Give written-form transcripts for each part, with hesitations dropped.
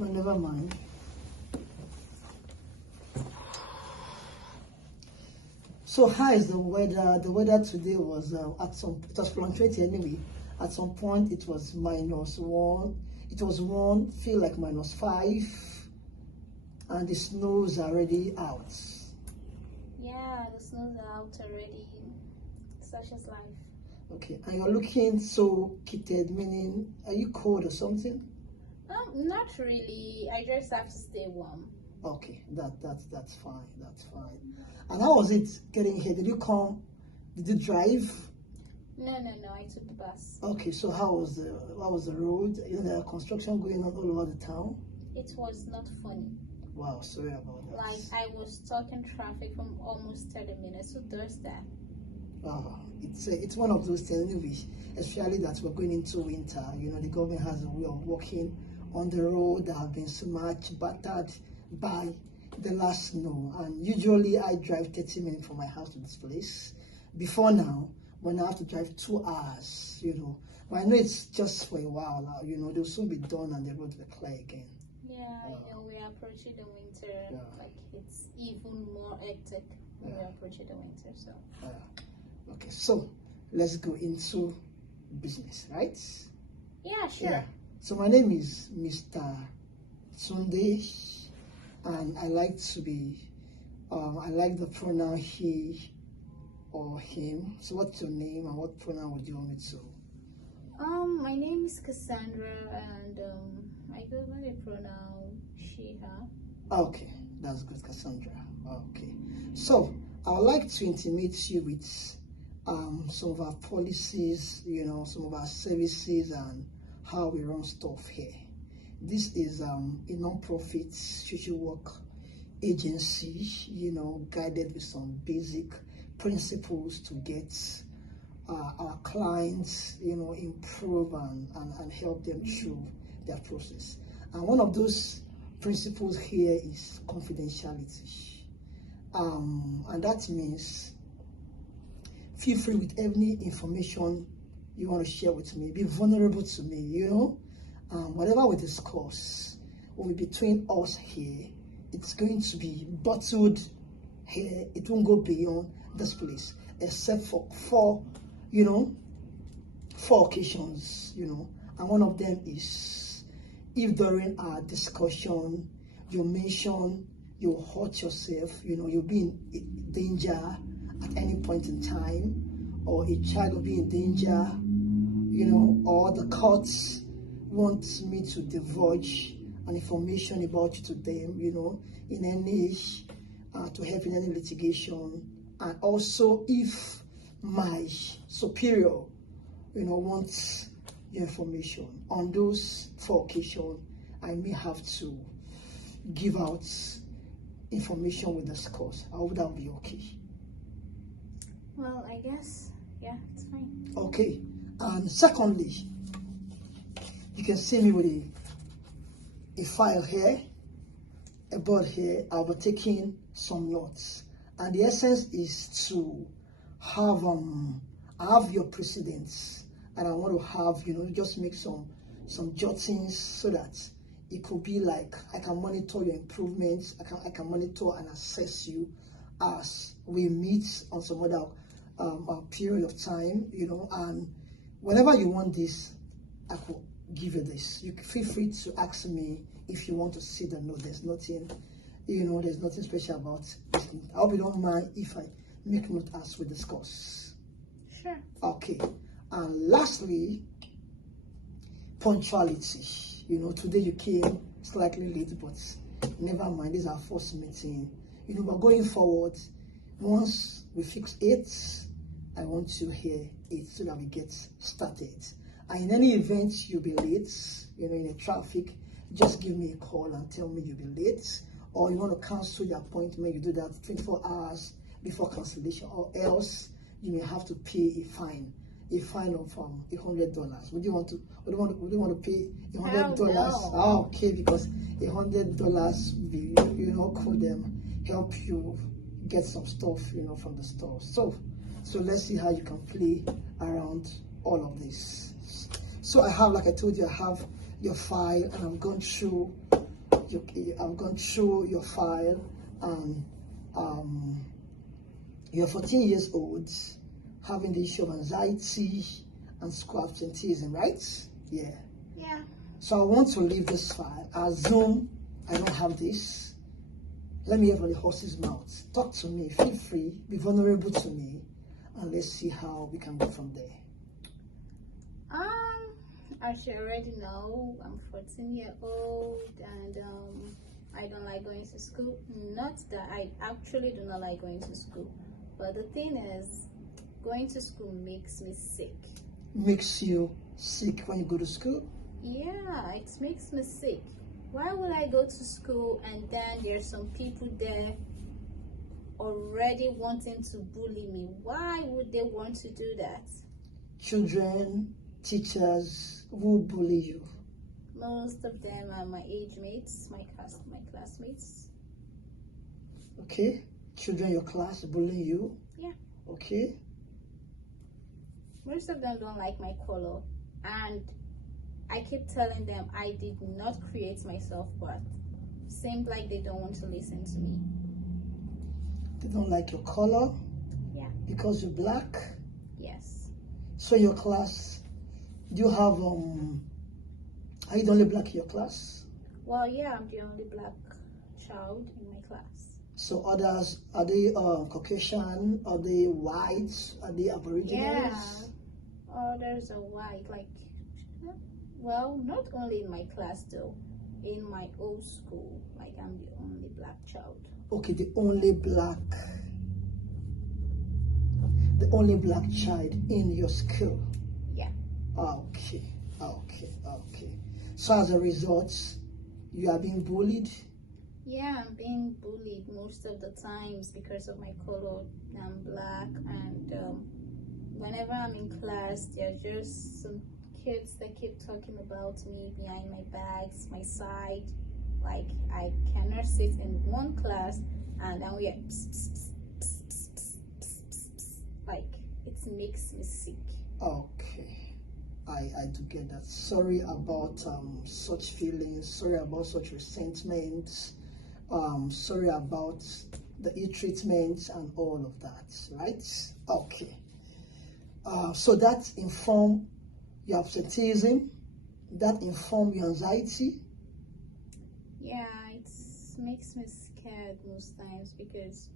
No, never mind. So how is the weather? The weather today was it was fluctuating anyway. At some point it was -1. It was 1, feel like -5, and the snows are already out. Yeah, the snows are out already. Such is life. Okay, and you're looking so heated, meaning are you cold or something? Not really. I just have to stay warm. Okay, that's fine. That's fine. And how was it getting here? Did you come? Did you drive? No. I took the bus. Okay, so how was the road? You know, the construction going on all over the town. It was not funny. Wow, sorry about that. Like I was stuck in traffic from almost 30 minutes. Who does that? It's one of those things anyway, especially that we're going into winter. You know, the government has a way of working on the road that have been so much battered by the last snow. And usually I drive 30 minutes from my house to this place. Before now, when I have to drive 2 hours, you know. But I know it's just for a while now, you know, they'll soon be done and the road will clear again. Yeah, you know, we are approaching the winter. Yeah. Like it's even more hectic when we're approaching the winter. So. Okay, so let's go into business, right? Yeah, sure. Yeah. So my name is Mr. Sunday, and I like to be, I like the pronoun he or him. So what's your name and what pronoun would you want me to? My name is Cassandra, and I go by the pronoun she, her. Okay, that's good, Cassandra. Okay, so I would like to intimate you with some of our policies, you know, some of our services and how we run stuff here. This is a non-profit social work agency, you know, guided with some basic principles to get our clients, you know, improve and help them through their process. And one of those principles here is confidentiality. And that means feel free with any information you want to share with me. Be vulnerable to me, you know. Whatever we discuss will be between us here. It's going to be bottled here. It won't go beyond this place, except for four occasions, you know. And one of them is if during our discussion you mention you hurt yourself, you know, you'll be in danger at any point in time, or a child will be in danger, you know, or the courts want me to divulge an information about you to them, you know, in any to help in any litigation. And also if my superior, you know, wants your information on those 4 occasions, I may have to give out information with the course. I hope that will be okay. Well, I guess, yeah, it's fine. Okay. And secondly, you can see me with a file here, a board here. I'll be taking some notes. And the essence is to have your precedents, and I want to have, you know, just make some jottings so that it could be like I can monitor your improvements. I can monitor and assess you as we meet on some other period of time, you know. And whenever you want this, I could give you this. You feel free to ask me if you want to see the note. There's nothing, you know, there's nothing special about it. I hope you don't mind if I make note as we discuss. Sure. Okay. And lastly, punctuality. You know, today you came slightly late, but never mind. This is our first meeting. You know, but going forward, once we fix it, I want you here 8 so that we get started. And in any event you'll be late, you know, in the traffic, just give me a call and tell me you'll be late. Or you want to cancel your appointment, you do that 24 hours before cancellation, or else you may have to pay a fine of $100. Would you want to pay $100? No. Oh, okay, because $100 will, you know, could help you get some stuff, you know, from the store. So let's see how you can play around all of this. So I have, like I told you, I have your file, and I've gone through I've gone through your file, and you're 14 years old, having the issue of anxiety and school absenteeism, right? Yeah. Yeah. So I want to leave this file. I assume I don't have this. Let me hear from the horse's mouth. Talk to me. Feel free. Be vulnerable to me, and let's see how we can go from there. As you already know, I'm 14-year-old, and I don't like going to school. Not that I actually do not like going to school, but the thing is, going to school makes me sick. Makes you sick when you go to school? Yeah, it makes me sick. Why would I go to school and then there's some people there already wanting to bully me? Why would they want to do that? Children, teachers, who bully you? Most of them are my age mates, my classmates. Okay. Children in your class bullying you? Yeah. Okay. Most of them don't like my color, and I keep telling them I did not create my self-worth. Seems like they don't want to listen to me. They don't like your color? Yeah. Because you're black? Yes. So in your class, do you have, are you the only black in your class? Well, yeah, I'm the only black child in my class. So others, are they Caucasian? Are they white? Are they Aborigines? Yeah. Others are white, like, well, not only in my class though, in my old school, like I'm the only black child. Okay, the only black child in your school. Yeah. Okay. So as a result, you are being bullied? Yeah, I'm being bullied most of the times because of my color. I'm black, and whenever I'm in class, there are just some kids that keep talking about me behind my backs, my side. Like, I cannot sit in one class and then we are like, it makes me sick. Okay. I do get that. Sorry about such feelings. Sorry about such resentments. Sorry about the ill-treatment and all of that, right? Okay. So that inform your absenteeism, that inform your anxiety. Yeah, it makes me scared most times because,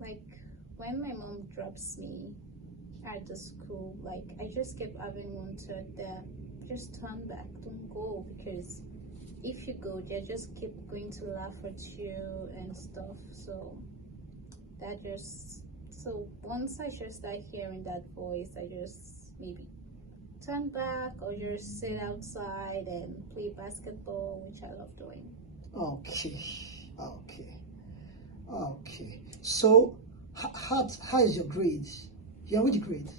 like, when my mom drops me at the school, like, I just kept having one thought there, just turn back, don't go, because if you go, they just keep going to laugh at you and stuff. So once I just start hearing that voice, I just maybe turn back or just sit outside and play basketball, which I love doing. Okay. So how is your grade? You're in which grade?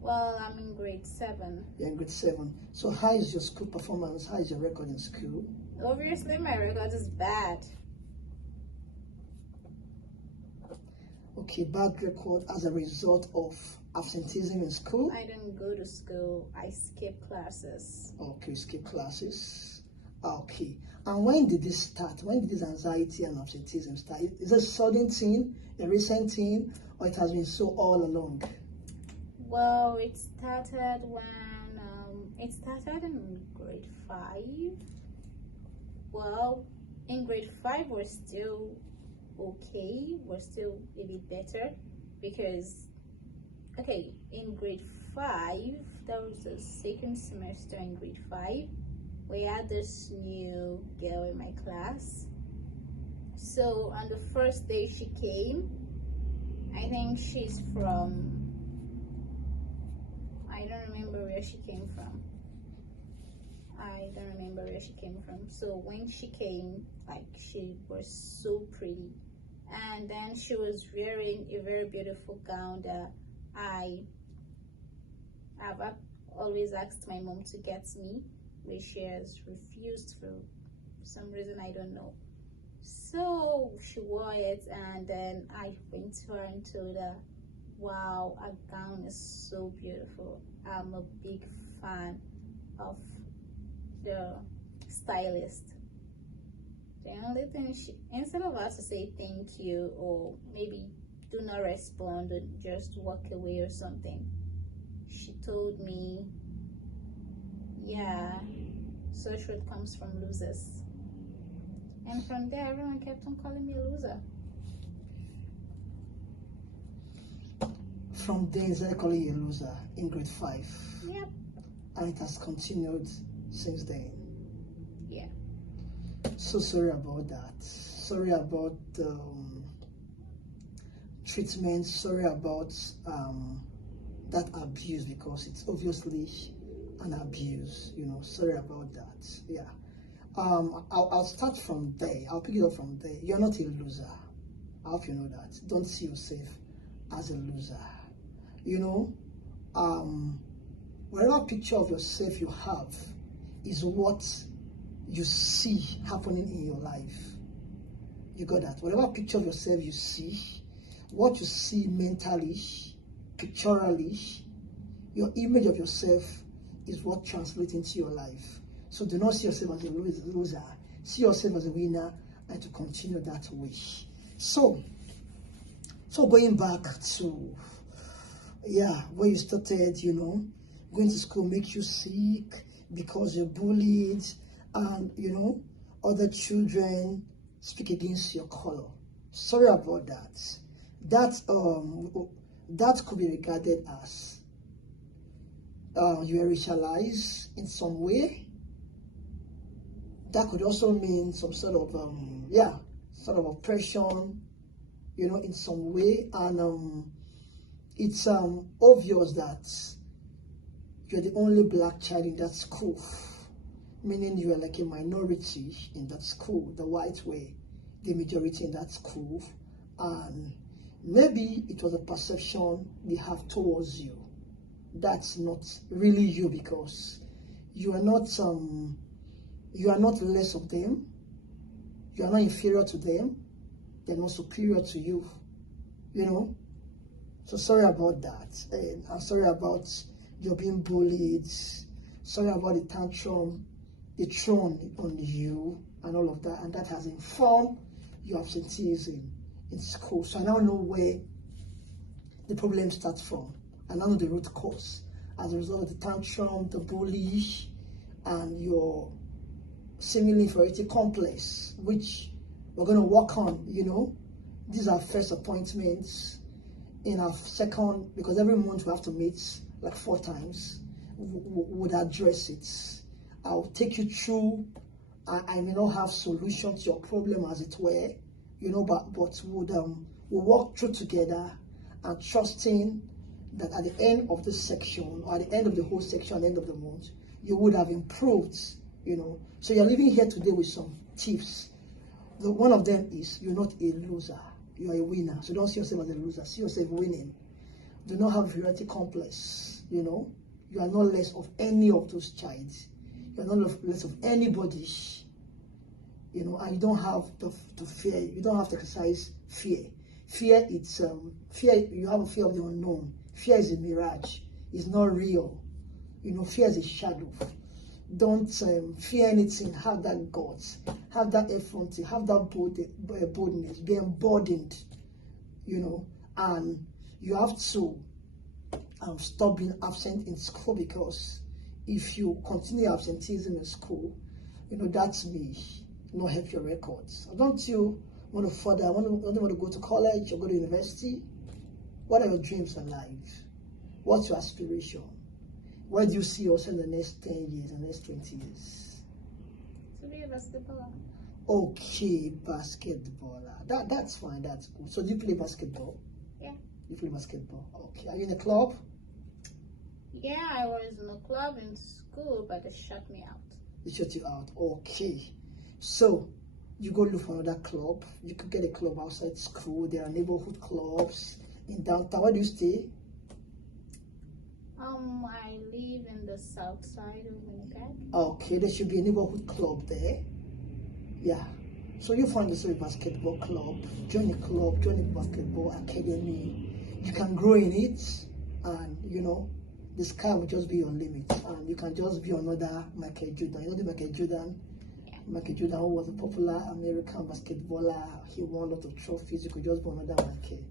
Well, I'm in grade 7. You're in grade 7. So how is your school performance? How is your record in school? Obviously, my record is bad. Okay, bad record as a result of absenteeism in school? I didn't go to school. I skipped classes. Okay, skip classes. Okay. And when did this start? When did this anxiety and absenteeism start? Is it a sudden thing, a recent thing, or it has been so all along? Well, it started in grade 5. Well, in grade 5 we're still okay. We're still a bit better because, okay, in grade 5, that was the second semester in grade 5. We had this new girl in my class. So on the first day she came, I think she's from, I don't remember where she came from. So when she came, like, she was so pretty. And then she was wearing a very beautiful gown that I've always asked my mom to get me, which she has refused for some reason, I don't know. So she wore it, and then I went to her and told her, wow, her gown is so beautiful. I'm a big fan of the stylist. The only thing instead of her to say thank you or maybe do not respond or just walk away or something, she told me, yeah, truth comes from losers. And from there, everyone kept on calling me a loser. From there, they calling you a loser in grade 5. Yep. And it has continued since then. Yeah. So sorry about that. Sorry about treatment. Sorry about that abuse, because it's obviously an abuse. Sorry about that. Yeah. I'll start from there. I'll pick it up from there. You're not a loser. I hope you know that. Don't see yourself as a loser. Whatever picture of yourself you have is what you see happening in your life. You got that? Whatever picture of yourself you see, what you see mentally, pictorially, your image of yourself is what translates into your life. So do not see yourself as a loser. See yourself as a winner, and to continue that way. So going back to, where you started, going to school makes you sick because you're bullied, and, other children speak against your color. Sorry about that. That could be regarded as you are racialized in some way. That could also mean some sort of oppression, in some way. And it's obvious that you're the only black child in that school, meaning you are like a minority in that school. The whites were the majority in that school. And maybe it was a perception they have towards you. That's not really you, because you are not less of them. You are not inferior to them. They're not superior to you. So sorry about that. And I'm sorry about you being bullied. Sorry about the tantrum they thrown on you and all of that. And that has informed your absenteeism in school. So I now know where the problem starts from. I now know the root cause as a result of the tantrum, the bully, and your seemingly inferiority complex, which we're going to work on. These are first appointments. In our second, because every month we have to meet like 4 times, would address it. I'll take you through. I may not have solution to your problem, as it were, but we'll walk through together, and trusting that at the end of this section, or at the end of the whole section, at the end of the month, you would have improved. So you're living here today with some tips. One of them is you're not a loser. You are a winner. So don't see yourself as a loser. See yourself winning. Do not have inferiority complex. You are not less of any of those childs. You are not less of anybody. And you don't have to fear. You don't have to exercise fear. Fear, you have a fear of the unknown. Fear is a mirage. It's not real. Fear is a shadow. Don't fear anything. Have that guts. Have that effrontery. Have that boldness. Be emboldened. And you have to stop being absent in school, because if you continue absenteeism in school, that's me. Not help your records. Don't you want to further? Don't you want to go to college or go to university? What are your dreams in life? What's your aspiration? Where do you see yourself in the next 10 years, the next 20 years? To be a basketballer. Okay, basketballer. That's fine, that's good. So do you play basketball? Yeah. You play basketball. Okay. Are you in a club? Yeah, I was in a club in school, but they shut me out. They shut you out. Okay. So you go look for another club. You could get a club outside school. There are neighborhood clubs in downtown. Where do you stay? I live in the south side of Winnipeg. Okay, there should be a neighborhood club there. Yeah. So you find yourself a basketball club, join a club, join a basketball academy. You can grow in it, and the sky will just be your limit, and you can just be another Michael Jordan. The Michael Jordan, Michael Jordan, who was a popular American basketballer, he won a lot of trophies. You could just be another Michael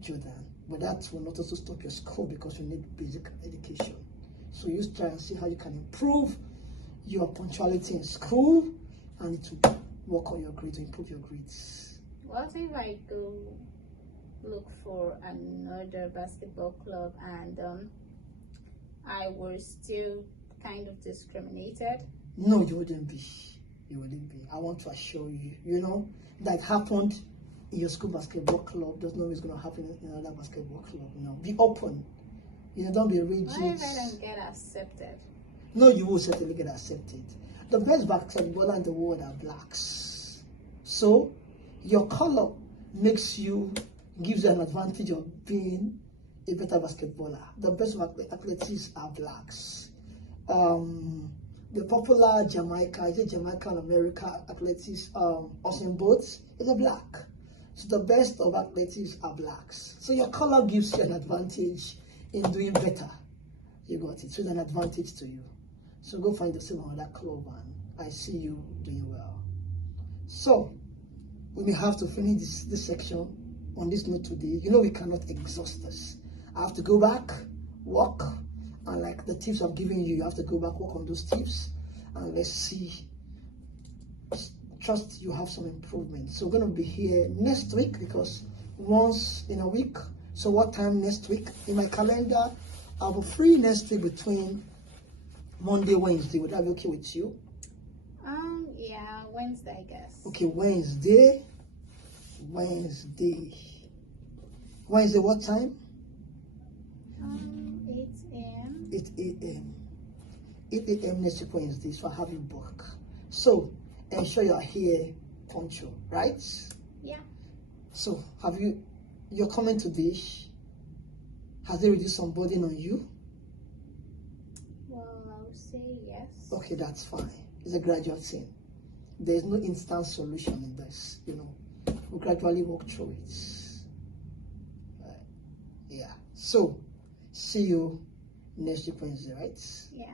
Jordan. But that will not also stop your school because you need basic education. So you try and see how you can improve your punctuality in school, and it will work on your grades, to improve your grades. What if I go look for another basketball club and I was still kind of discriminated? No, you wouldn't be. You wouldn't be. I want to assure you, that happened in your school basketball club does not mean it's going to happen in another basketball club. Be open. Don't be rigid. What if I don't get accepted? No, you will certainly get accepted. The best basketballer in the world are blacks. So, your color gives you an advantage of being a better basketballer. The best athletes are blacks. The popular Jamaican American athletes, Usain Bolt, is a black. So the best of athletes are blacks. So your color gives you an advantage in doing better. You got it. So it's an advantage to you. So go find yourself another club, and I see you doing well. So we may have to finish this section on this note today. We cannot exhaust this. I have to go back, work, and like the tips I've given you, you have to go back, work on those tips, and let's see. Trust you have some improvement. So we're going to be here next week, because once in a week. So what time next week? In my calendar, I'll be free next week between Monday, Wednesday. Would that be okay with you? Yeah, Wednesday, I guess. Okay, Wednesday, what time? 8 a.m. 8 a.m. 8 a.m. next week, Wednesday, so I have you book. So, ensure you are here punctual, right? Yeah. So, you're coming to this, has it reduced some burden on you? Well, I would say yes. Okay, that's fine. It's a gradual thing. There's no instant solution in this, we gradually walk through it. Yeah. So, see you next week, Wednesday, right? Yeah.